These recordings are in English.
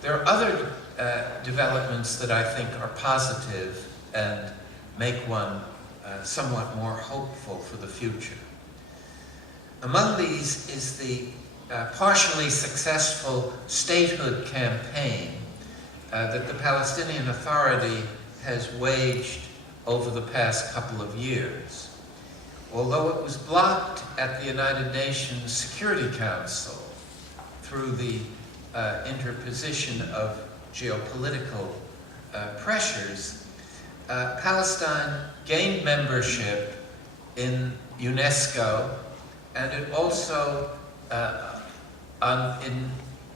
There are other developments that I think are positive and make one somewhat more hopeful for the future. Among these is the partially successful statehood campaign that the Palestinian Authority has waged over the past couple of years. Although it was blocked at the United Nations Security Council through the interposition of geopolitical pressures, Palestine gained membership in UNESCO, and it also, on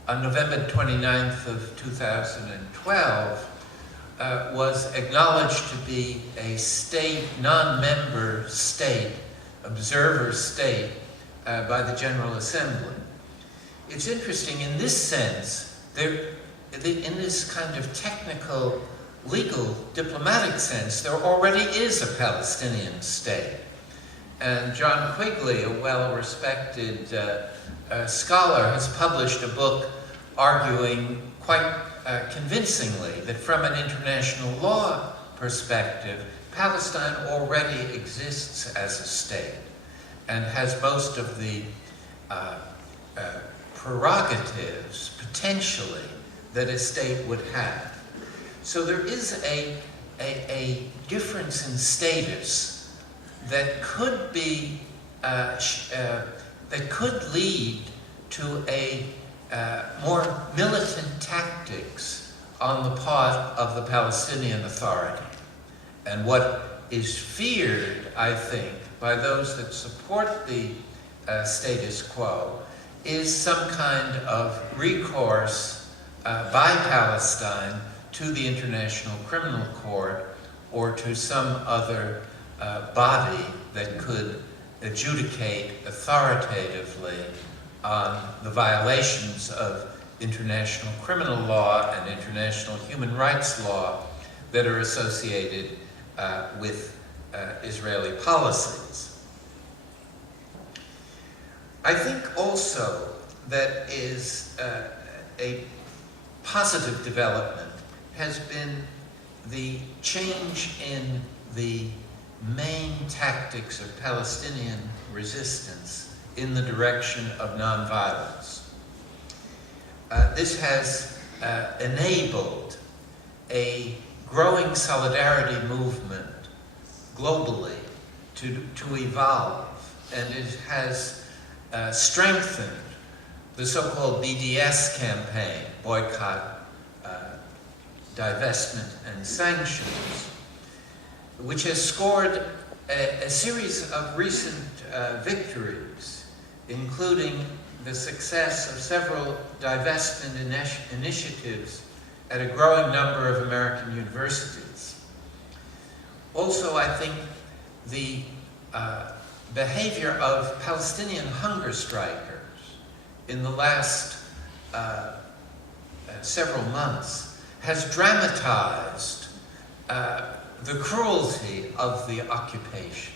November 29th of 2012, was acknowledged to be a state, non-member state, observer state, by the General Assembly. It's interesting in this sense, in this kind of technical, legal, diplomatic sense, there already is a Palestinian state. And John Quigley, a well-respected scholar, has published a book arguing quite convincingly that from an international law perspective, Palestine already exists as a state and has most of the prerogatives, potentially, that a state would have. So there is a difference in status that could be, that could lead to a more militant tactics on the part of the Palestinian Authority. And what is feared, I think, by those that support the status quo is some kind of recourse by Palestine to the International Criminal Court or to some other body that could adjudicate authoritatively on the violations of international criminal law and international human rights law that are associated with Israeli policies. I think also that is a positive development has been the change in the main tactics of Palestinian resistance in the direction of nonviolence. This has enabled a growing solidarity movement globally to evolve, and it has strengthened the so-called BDS campaign, boycott, divestment, and sanctions, which has scored a series of recent victories, including the success of several divestment initiatives at a growing number of American universities. Also, I think the behavior of Palestinian hunger strikers in the last several months has dramatized the cruelty of the occupation.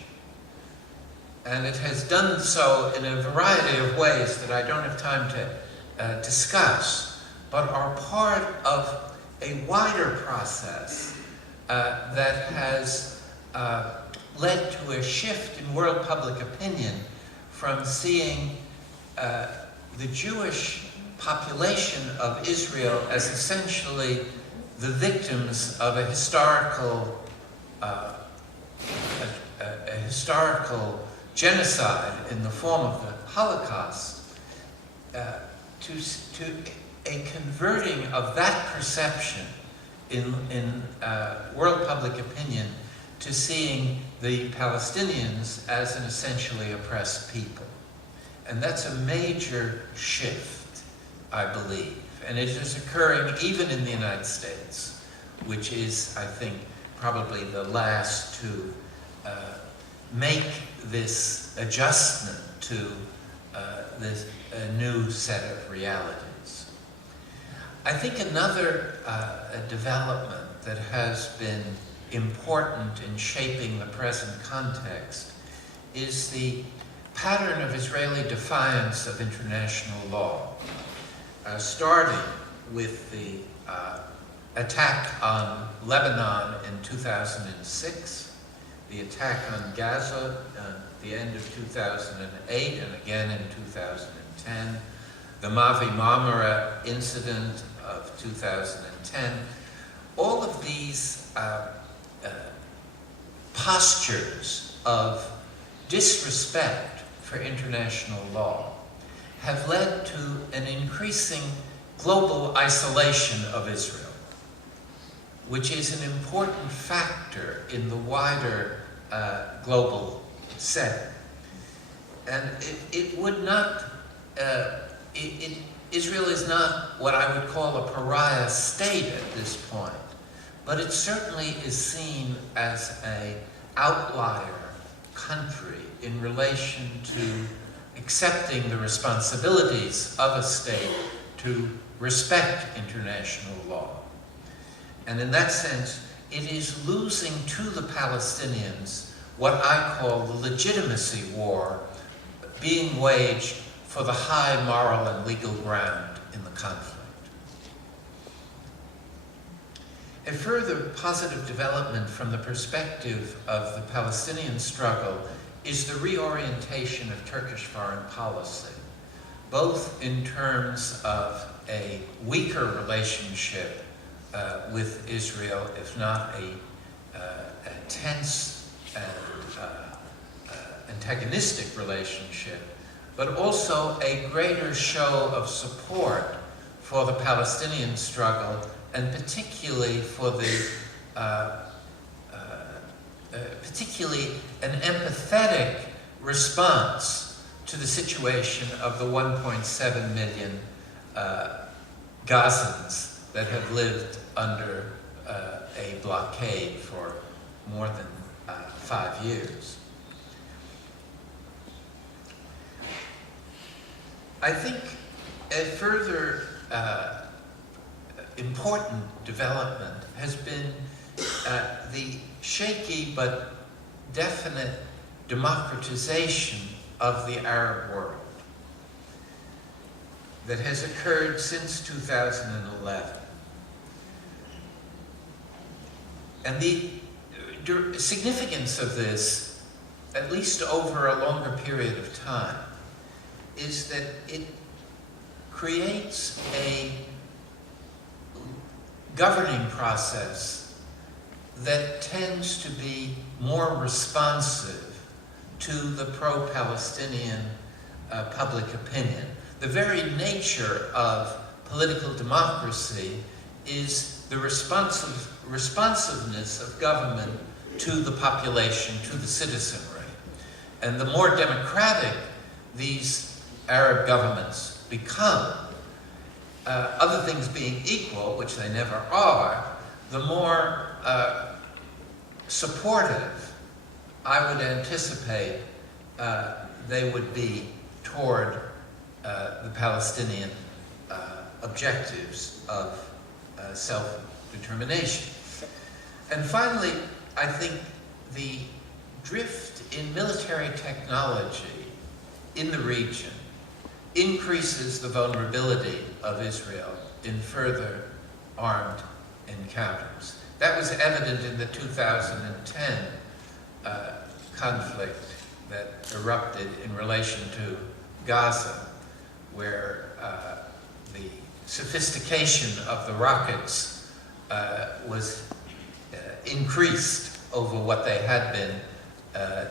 And it has done so in a variety of ways that I don't have time to discuss, but are part of a wider process that has led to a shift in world public opinion from seeing the Jewish population of Israel as essentially the victims of a historical genocide in the form of the Holocaust, to a converting of that perception in world public opinion to seeing the Palestinians as an essentially oppressed people. And that's a major shift, I believe. And it is occurring even in the United States, which is, I think, probably the last to make this adjustment to this new set of realities. I think another development that has been important in shaping the present context is the pattern of Israeli defiance of international law, starting with the attack on Lebanon in 2006, the attack on Gaza at the end of 2008 and again in 2010, the Mavi Marmara incident of 2010, all of these postures of disrespect for international law have led to an increasing global isolation of Israel, which is an important factor in the wider global setting. And it would not, Israel is not what I would call a pariah state at this point, but it certainly is seen as an outlier country in relation to accepting the responsibilities of a state to respect international law. And in that sense, it is losing to the Palestinians what I call the legitimacy war being waged for the high moral and legal ground in the conflict. A further positive development from the perspective of the Palestinian struggle is the reorientation of Turkish foreign policy, both in terms of a weaker relationship with Israel, if not a tense and antagonistic relationship, but also a greater show of support for the Palestinian struggle, and particularly for the particularly an empathetic response to the situation of the 1.7 million Gazans that have lived under a blockade for more than 5 years. I think a further important development has been the shaky but definite democratization of the Arab world that has occurred since 2011. And the significance of this, at least over a longer period of time, is that it creates a governing process that tends to be more responsive to the pro-Palestinian public opinion. The very nature of political democracy is the responsiveness of government to the population, to the citizenry. And the more democratic these Arab governments become, other things being equal, which they never are, the more supportive I would anticipate they would be toward the Palestinian objectives of self-determination. And finally, I think the drift in military technology in the region increases the vulnerability of Israel in further armed encounters. That was evident in the 2010 conflict that erupted in relation to Gaza, where the sophistication of the rockets was increased over what they had been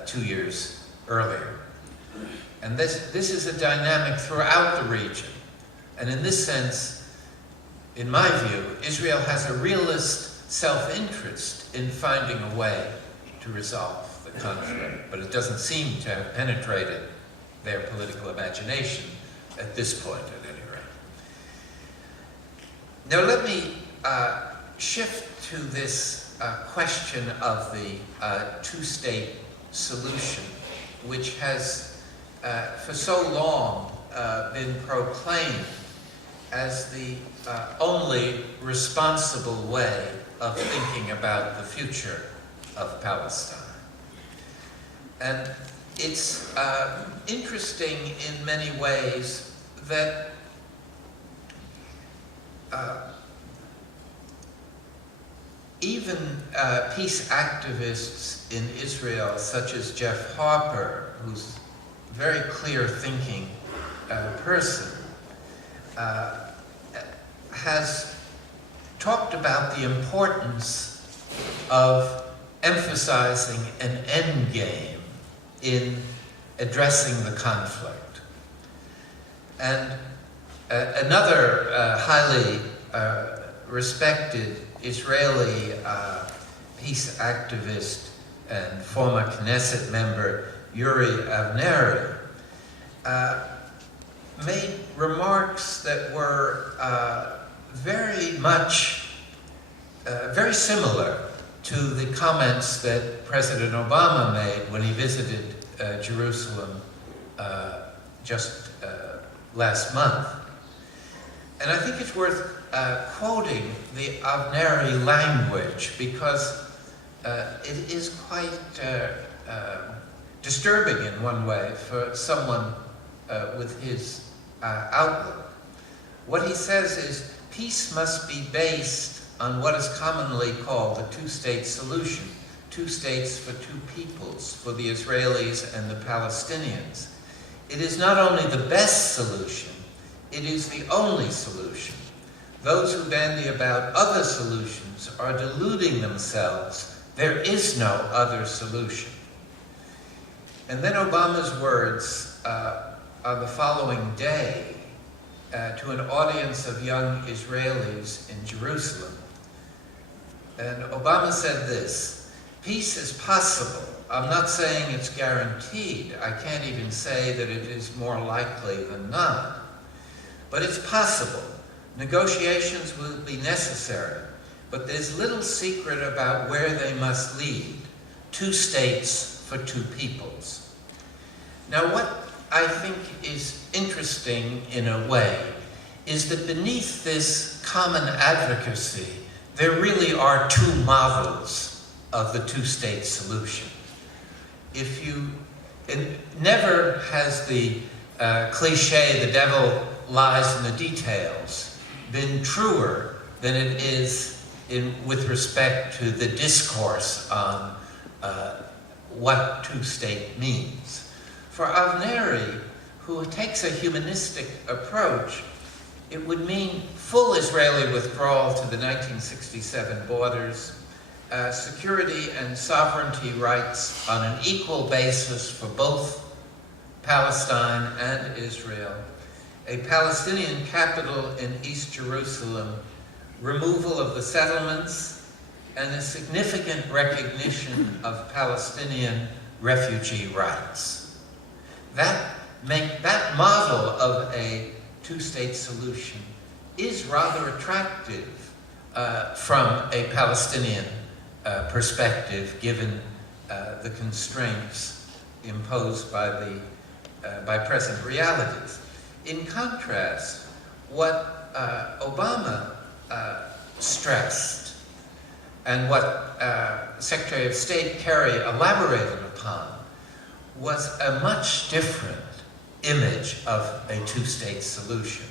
2 years earlier. And this is a dynamic throughout the region. And in this sense, in my view, Israel has a realist self-interest in finding a way to resolve the conflict, but it doesn't seem to have penetrated their political imagination at this point, at any rate. Now let me shift to this question of the two-state solution, which has for so long been proclaimed as the only responsible way of thinking about the future of Palestine. And it's interesting in many ways that even peace activists in Israel, such as Jeff Harper, who's a very clear-thinking person, has talked about the importance of emphasizing an end game in addressing the conflict. And another highly respected Israeli peace activist and former Knesset member, Yuri Avneri, made remarks that were very similar to the comments that President Obama made when he visited Jerusalem just last month. And I think it's worth quoting the Avneri language, because it is quite disturbing in one way for someone with his outlook. What he says is, peace must be based on what is commonly called the two-state solution, two states for two peoples, for the Israelis and the Palestinians. It is not only the best solution, it is the only solution. Those who bandy about other solutions are deluding themselves. There is no other solution. And then Obama's words on the following day to an audience of young Israelis in Jerusalem. And Obama said this: peace is possible. I'm not saying it's guaranteed. I can't even say that it is more likely than not. But it's possible. Negotiations will be necessary. But there's little secret about where they must lead. Two states for two peoples. Now, what I think is interesting in a way is that beneath this common advocacy, there really are two models of the two-state solution. Never has the cliche, the devil lies in the details, been truer than it is with respect to the discourse on what two-state means. For Avneri, who takes a humanistic approach, it would mean full Israeli withdrawal to the 1967 borders, security and sovereignty rights on an equal basis for both Palestine and Israel, a Palestinian capital in East Jerusalem, removal of the settlements, and a significant recognition of Palestinian refugee rights. That model of a two-state solution is rather attractive from a Palestinian perspective, given the constraints imposed by present realities. In contrast, what Obama stressed and what Secretary of State Kerry elaborated upon was a much different image of a two-state solution.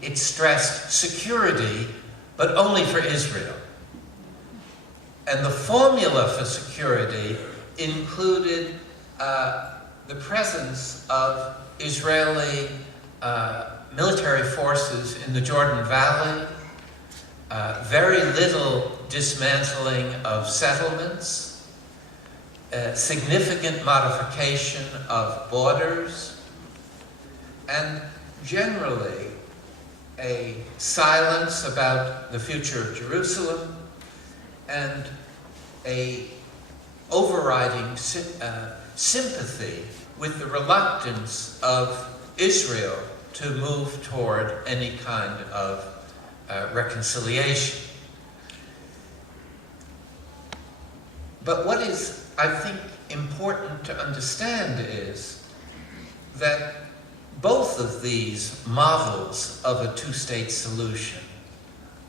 It stressed security, but only for Israel. And the formula for security included the presence of Israeli military forces in the Jordan Valley, very little dismantling of settlements, significant modification of borders, and generally a silence about the future of Jerusalem and a overriding sympathy with the reluctance of Israel to move toward any kind of reconciliation. But what is, I think, important to understand is that both of these models of a two-state solution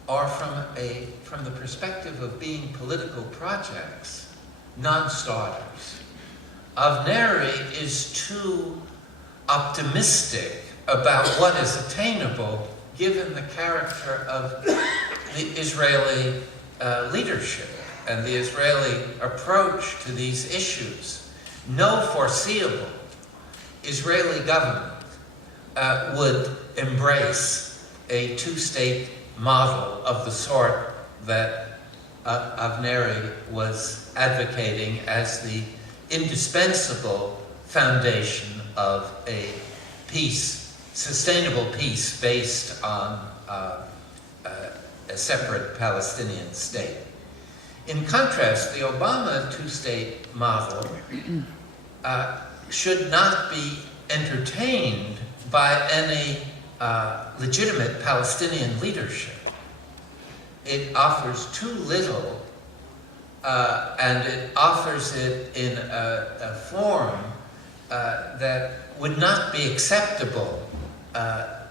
are from the perspective of being political projects, non-starters. Avneri is too optimistic about what is attainable given the character of the Israeli leadership and the Israeli approach to these issues. No foreseeable Israeli government would embrace a two-state model of the sort that Avneri was advocating as the indispensable foundation of a peace, sustainable peace based on a separate Palestinian state. In contrast, the Obama two-state model should not be entertained by any legitimate Palestinian leadership. It offers too little, and it offers it in a form that would not be acceptable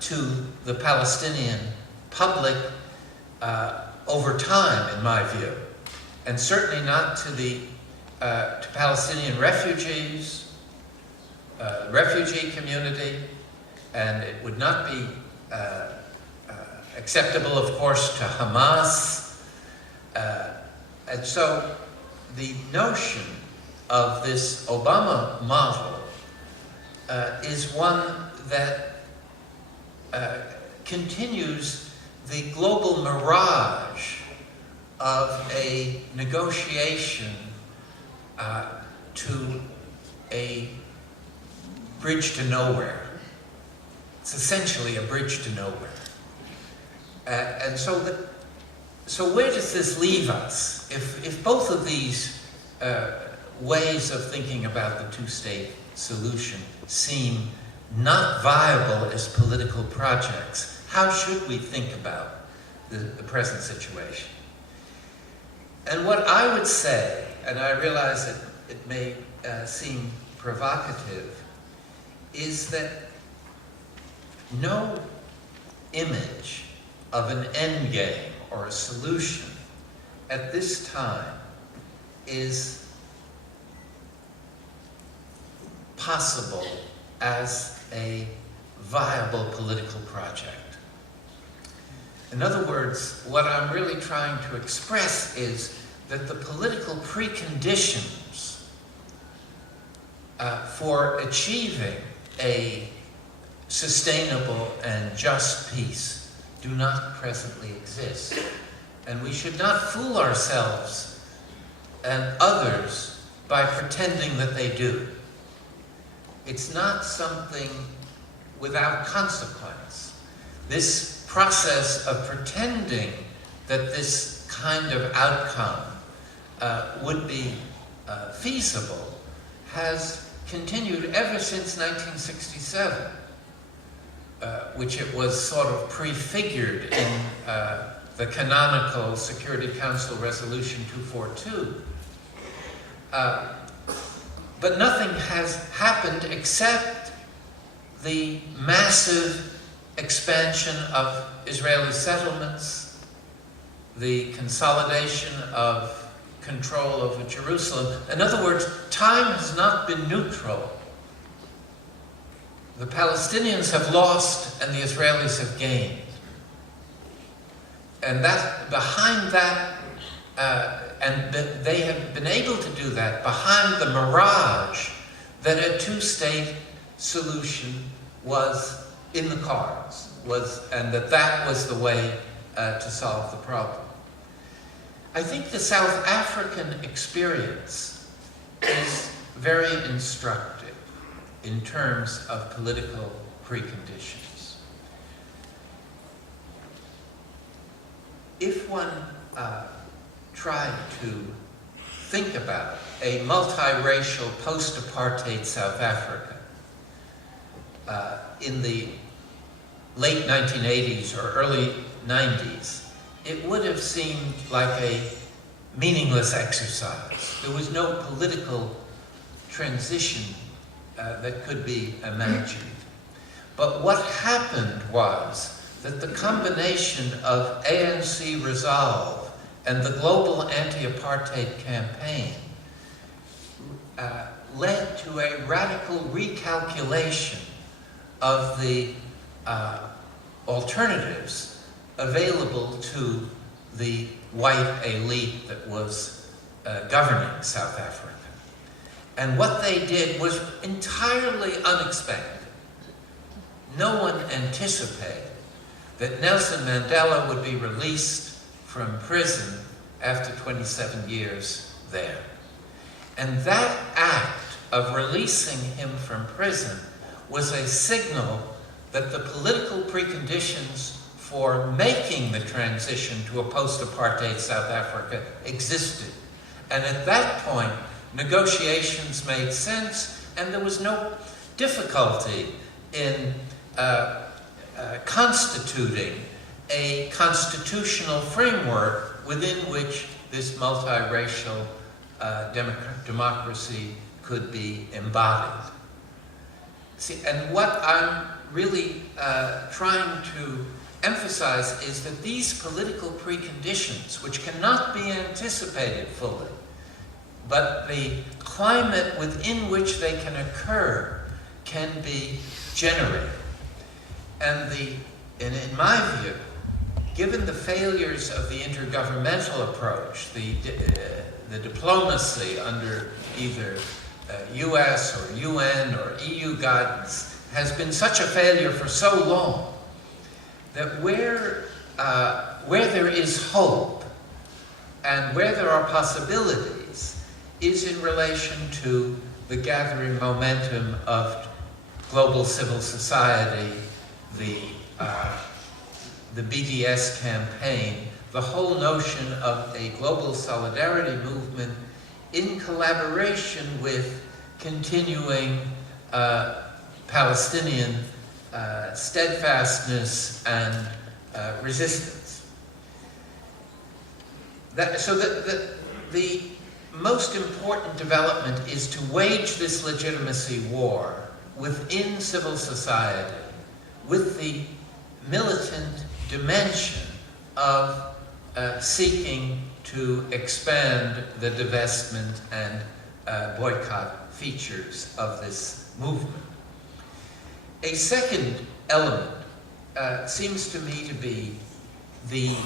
to the Palestinian public over time, in my view, and certainly not to the to Palestinian refugees, refugee community, and it would not be acceptable, of course, to Hamas. And so the notion of this Obama model is one that continues the global mirage of a negotiation to a bridge to nowhere. It's essentially a bridge to nowhere. And so where does this leave us? If both of these ways of thinking about the two-state solution seem not viable as political projects, how should we think about the present situation? And what I would say, and I realize that it may seem provocative, is that no image of an end game or a solution at this time is possible as a viable political project. In other words, what I'm really trying to express is that the political preconditions for achieving a sustainable and just peace do not presently exist. And we should not fool ourselves and others by pretending that they do. It's not something without consequence. This process of pretending that this kind of outcome would be feasible has continued ever since 1967, which it was sort of prefigured in the canonical Security Council Resolution 242. But nothing has happened except the massive expansion of Israeli settlements, the consolidation of control over Jerusalem. In other words, time has not been neutral. The Palestinians have lost and the Israelis have gained. And that, behind that, and they have been able to do that behind the mirage that a two-state solution was in the cards, and that was the way to solve the problem. I think the South African experience is very instructive in terms of political preconditions. If one tried to think about a multiracial post-apartheid South Africa in the late 1980s or early 90s, it would have seemed like a meaningless exercise. There was no political transition that could be imagined. But what happened was that the combination of ANC resolve and the global anti-apartheid campaign led to a radical recalculation of the alternatives available to the white elite that was governing South Africa. And what they did was entirely unexpected. No one anticipated that Nelson Mandela would be released from prison after 27 years there. And that act of releasing him from prison was a signal that the political preconditions for making the transition to a post-apartheid South Africa existed. And at that point, negotiations made sense, and there was no difficulty in constituting a constitutional framework within which this multiracial democracy could be embodied. See, and what I'm really trying to emphasize is that these political preconditions, which cannot be anticipated fully, but the climate within which they can occur can be generated. And in my view, given the failures of the intergovernmental approach, the diplomacy under either US or UN or EU guidance has been such a failure for so long that where there is hope and where there are possibilities is in relation to the gathering momentum of global civil society, the BDS campaign, the whole notion of a global solidarity movement in collaboration with continuing Palestinian steadfastness and resistance. The most important development is to wage this legitimacy war within civil society with the militant dimension of seeking to expand the divestment and boycott features of this movement. A second element seems to me to be the